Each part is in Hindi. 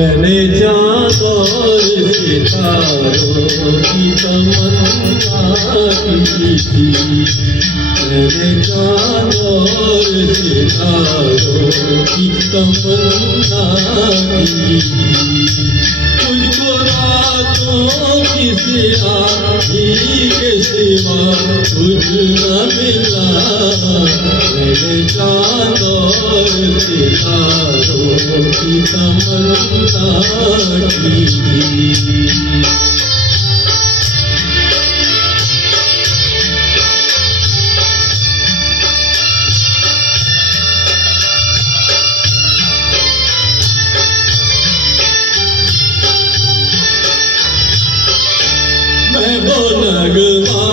मैंने चाँद और सितारों की तमन्ना की थी। मैंने चाँद और सितारों की तमन्ना की थी। मुझको रातों की सियाही के सिवा कुछ न मिला। मैंने चाँद और सितारों की तमन्ना की थी। मैं वो नगमा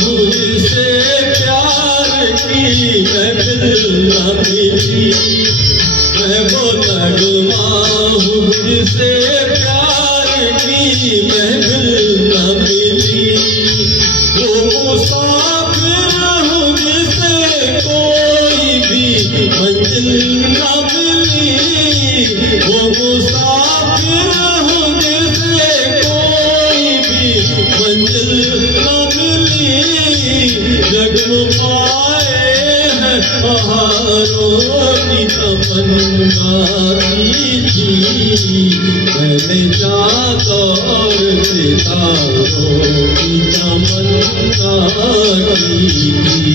हूँ जिसे प्यार की महफिल न मिली। मैं वो नगमा हूँ जिसे प्यार की महफिल न मिली। वो मुसाफिर हूँ जिसे कोई भी मंजिल न मिली। वो मुसाफिर हूँ जिसे कोई भी मंजिल न मिली। जगमगाए हैं पहाड़ों की तमन्ना की थी। मैंने चाँद और सितारों की तमन्ना की थी।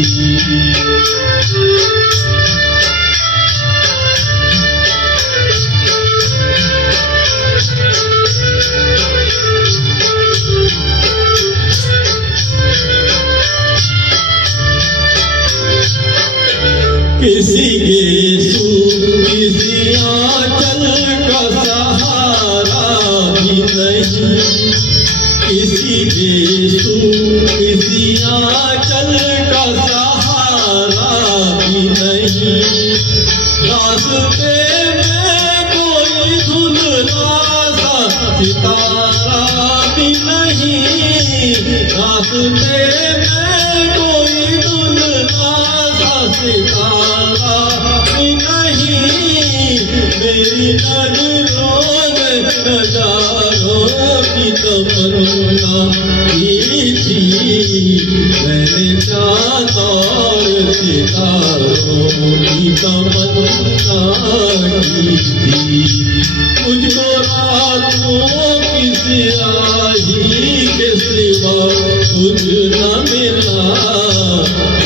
किसी गेसु किसी आंचल का सहारा भी नहीं। किसी गेसु किसी आंचल का सहारा भी नहीं। रास्ते में कोई धुंधला सा सितारा भी नहीं। रास्ते में कोई धुंधला सा सितारा भी नहीं। मेरी नजरों ने नजारों की तमन्ना की थी। मैंने चाँद और सितारों की तमन्ना की थी। मुझको रातों की सियाही के सिवा कुछ न मिला।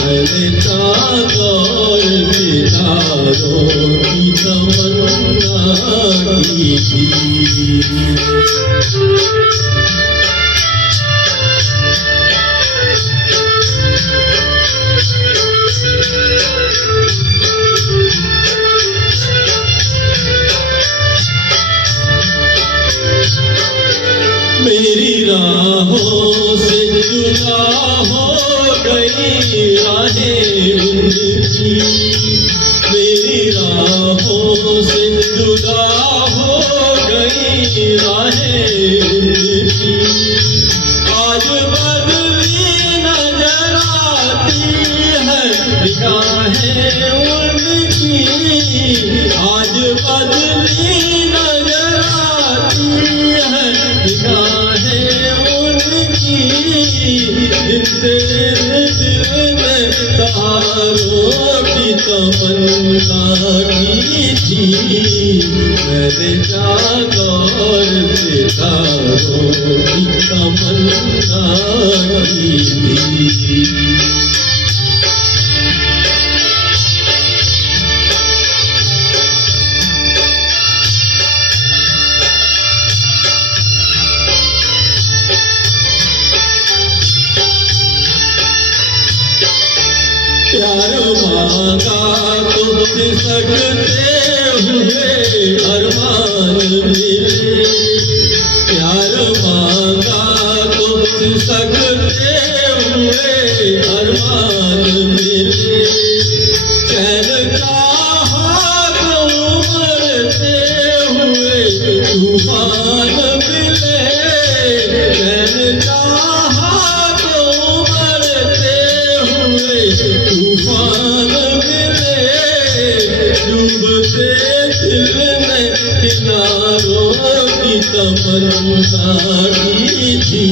मैंने चाँद और सितारों की तमन्ना की थी। मेरी राहों से जुदा हो गई राहें उनकी। मेरी राहों से जुदा हो गई राहें उनकी। आज बदली नजर आती है निगाहें उनकी। आज बदली नजर आती है निगाहें उनकी। जिनसे दिल में सहारों की तमन्ना की थी। मैंने चाँद और सितारों की तमन्ना की थी। प्यार मांगा तो सकते हुए अरमान मिले। प्यार मांगा तो सकते हुए अरमान मिले। चैन चाहा तो मरते हुए तूफान मिले। चैन चाहा तो मरते हुए तूफान मिले। डूबते दिल में किनारों तमन्ना की थी,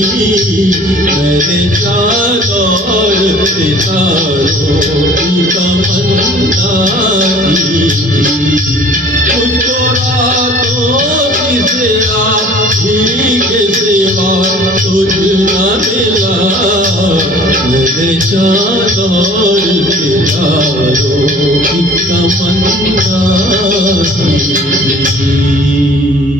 मैंने चाँद और सितारों की तमन्ना की थी। मुझको रातों की सिराही के सिवा कुछ न मिला, मैंने चाँद और सितारों की तमन्ना की थी।